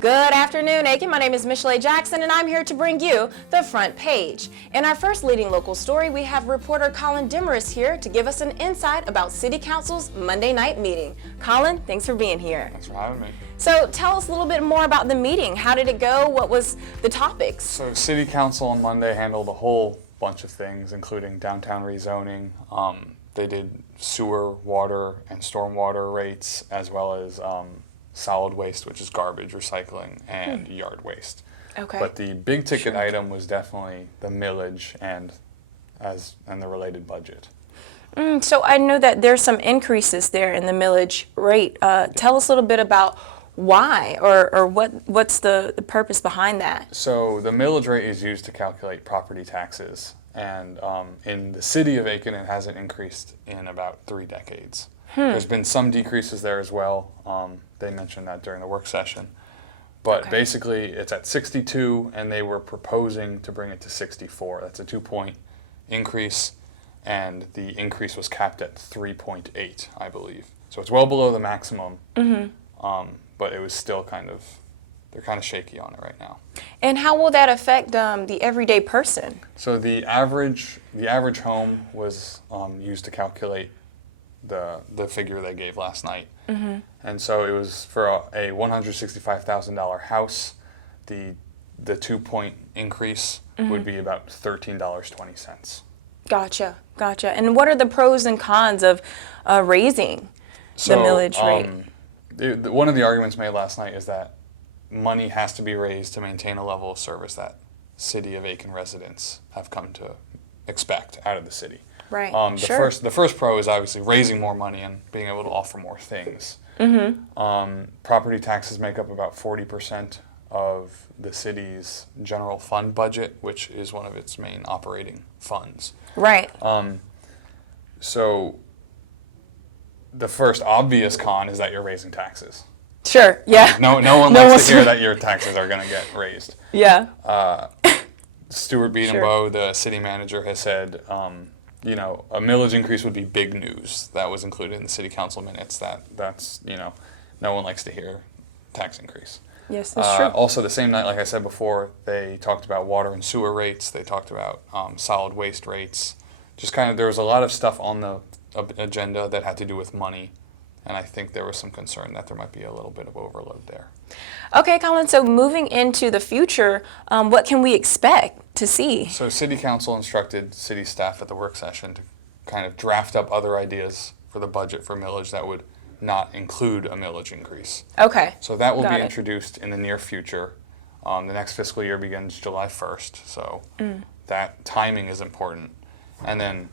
Good afternoon, Aiken. My name is Michelle Jackson, and I'm here to bring you the front page. In our first leading local story, we have reporter Colin Demarest here to give us an insight about City Council's Monday night meeting. Colin, thanks for being here. Thanks for having me. So tell us a little bit more about the meeting. How did it go? What was the topics? So City Council on Monday handled a whole bunch of things, including downtown rezoning. They did sewer, water, and stormwater rates, as well as solid waste, which is garbage, recycling, and yard waste. Okay. But the big ticket item was definitely the millage and the related budget. So I know that there's some increases there in the millage rate. Tell us a little bit about why or what's the purpose behind that? So the millage rate is used to calculate property taxes, and in the city of Aiken, it hasn't increased in about 3 decades. There's been some decreases there as well. They mentioned that during the work session. But basically, it's at 62, and they were proposing to bring it to 64. That's a 2-point increase, and the increase was capped at 3.8, I believe. So it's well below the maximum, but it was still they're kind of shaky on it right now. And how will that affect the everyday person? So the average home was used to calculate the figure they gave last night. And so it was for a $165,000 house, the 2-point increase would be about $13.20. Gotcha. And what are the pros and cons of raising the millage rate? One of the arguments made last night is that money has to be raised to maintain a level of service that City of Aiken residents have come to expect out of the city. Right. The first pro is obviously raising more money and being able to offer more things. Property taxes make up about 40% of the city's general fund budget, which is one of its main operating funds. Right. So the first obvious con is that you're raising taxes. Sure. Yeah. No one likes to hear that your taxes are going to get raised. Yeah. Stuart Beadenbow, the city manager, has said, a millage increase would be big news. That was included in the city council minutes. That's no one likes to hear tax increase. Yes, that's true. Also, the same night, like I said before, they talked about water and sewer rates. They talked about solid waste rates. There was a lot of stuff on the agenda that had to do with money. And I think there was some concern that there might be a little bit of overload there. Okay, Colin, so moving into the future, what can we expect to see? So City Council instructed city staff at the work session to kind of draft up other ideas for the budget for millage that would not include a millage increase. Okay. So that will be introduced in the near future. The next fiscal year begins July 1st, so that timing is important. And then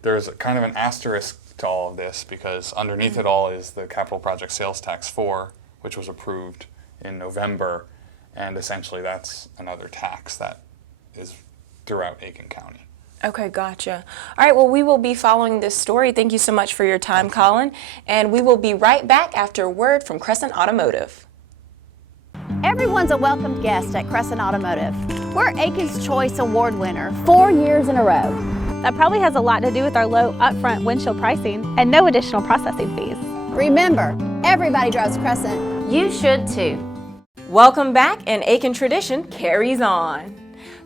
there's kind of an asterisk to all of this, because underneath it all is the Capital Project Sales Tax 4, which was approved in November, and essentially that's another tax that is throughout Aiken County. Okay, gotcha. All right, well, we will be following this story. Thank you so much for your time, Colin, and we will be right back after a word from Crescent Automotive. Everyone's a welcome guest at Crescent Automotive. We're Aiken's Choice Award winner 4 years in a row. That probably has a lot to do with our low upfront windshield pricing and no additional processing fees. Remember, everybody drives Crescent. You should too. Welcome back, and Aiken tradition carries on.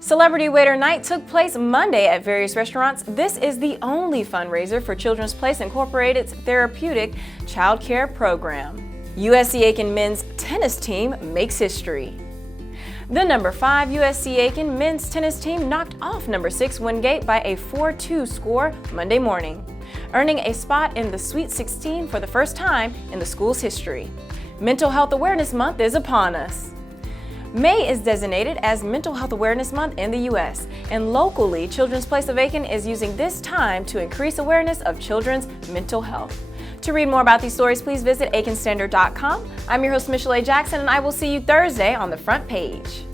Celebrity Waiter Night took place Monday at various restaurants. This is the only fundraiser for Children's Place Incorporated's therapeutic child care program. USC Aiken men's tennis team makes history. The number 5 USC Aiken men's tennis team knocked off number 6 Wingate by a 4-2 score Monday morning, earning a spot in the Sweet 16 for the first time in the school's history. Mental Health Awareness Month is upon us. May is designated as Mental Health Awareness Month in the U.S., and locally, Children's Place of Aiken is using this time to increase awareness of children's mental health. To read more about these stories, please visit aikenstandard.com. I'm your host, Michelle Jackson, and I will see you Thursday on the front page.